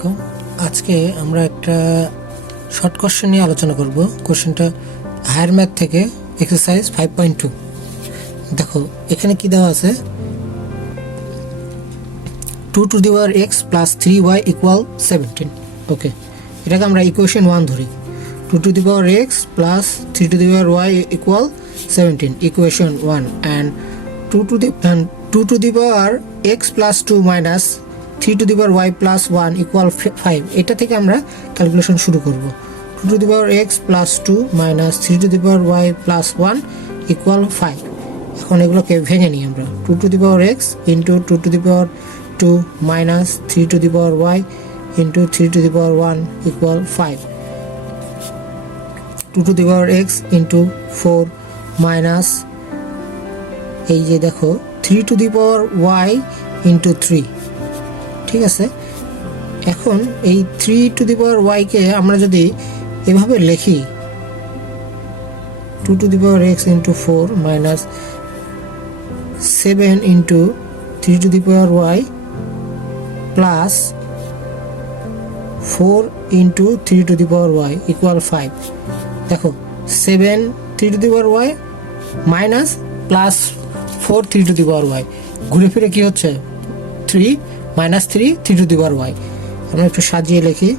আলাইকুম। আজকে আমরা একটা শর্ট কোশ্চেন নিয়ে আলোচনা করব। কোশ্চেনটা হায়ার ম্যাথ থেকে এক্সারসাইজ 5.2। দেখো এখানে কি দেওয়া আছে, 2 to the power x plus 3y equal 17। ওকে, এটাকে আমরা ইকুয়েশন 1 ধরি। 2 to the power x plus 3 to the power y equal 17, equation 1। and 2 to the power x plus 2 minus 3 to the power y plus 1 equal 5। এটা থেকে আমরা calculation শুরু করব। 2 to the power x plus 2 minus 3 to the power y plus 1 equal 5। এখন এগুলোকে ভেঙে নিই আমরা। 2 to the power x into 2 to the power 2 minus 3 to the power y into 3 to the power 1 equal 5। 2 to the power x into 4 minus এই যে দেখো 3 to the power y into 3। ঠিক আছে, এখন এই 3 to the power y কে আমরা যদি এভাবে লিখি, 2 to the power x into 4 minus 7 into 3 to the power y plus 4 into 3 to the power y equal 5। দেখো 7 3 to the power y minus plus 4 3 to the power y, ঘুরে ফিরে কি হচ্ছে 3 minus 3 3 to the power y। আমরা একটু সাজিয়ে লিখি,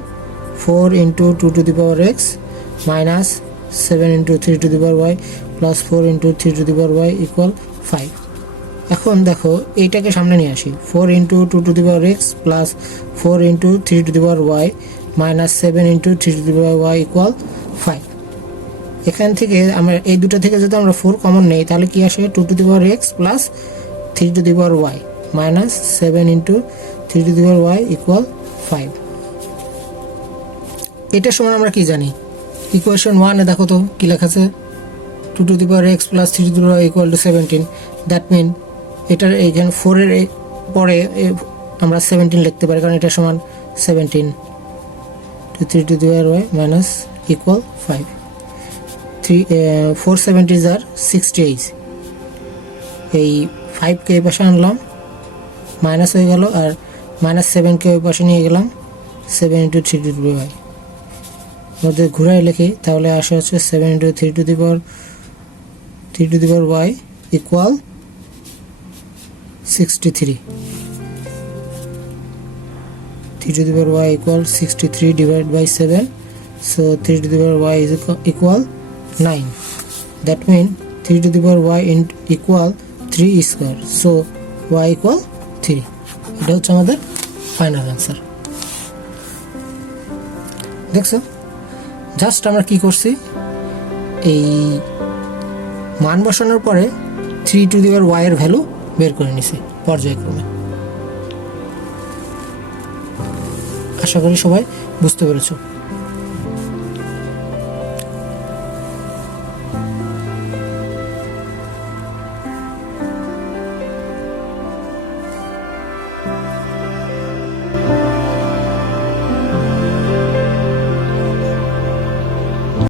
4 into 2 to the power x minus 7 into 3 to the power y plus 4 into 3 to the power y equal 5। এখন দেখো এইটাকে সামনে নিয়ে আসি, 4 into 2 to the power x plus 4 into 3 to the power y minus 7 into 3 to the power y equal 5। এখান থেকে আমরা এই দুটো থেকে যদি আমরা 4 কমন নেই তাহলে কি আসে, 2 to the power x plus 3 to the power y minus 7 into 3 to the power y equal 5। এটার সমান আমরা কি জানি, ইকুয়েশন 1 এ দেখো তো কি লেখা আছে, 2 to the power x plus 3 to the power y equal to 17। That mean এটার এইখানে 4 এর পরে আমরা 17 লিখতে পারি, কারণ এটা সমান 17 to 3 to the power y minus equal 5। 4 70s are 68। এই 5 কে এই পাশে আনলাম, মাইনাস হয়ে গেল, আর মাইনাস 7 কে ওই পাশে নিয়ে গেলাম, 7 into 3 to the power y মধ্যে ঘুরাই লিখি, তাহলে আসে হচ্ছে 7 into 3 to the power y equal 63। 3 to the power y equal 63 divided by 7, so 3 to the power y is equal 9। that means 3 to the power y equal 3 square, so y equal 3। এটা হচ্ছে আমাদের final answer. দেখছো, just আমরা কি করছি, এই মান বসানোর পরে 3 to the power y এর ভ্যালু বের করে নিছি পর্যায়ক্রমে। আশা করি সবাই বুঝতে পেরেছো।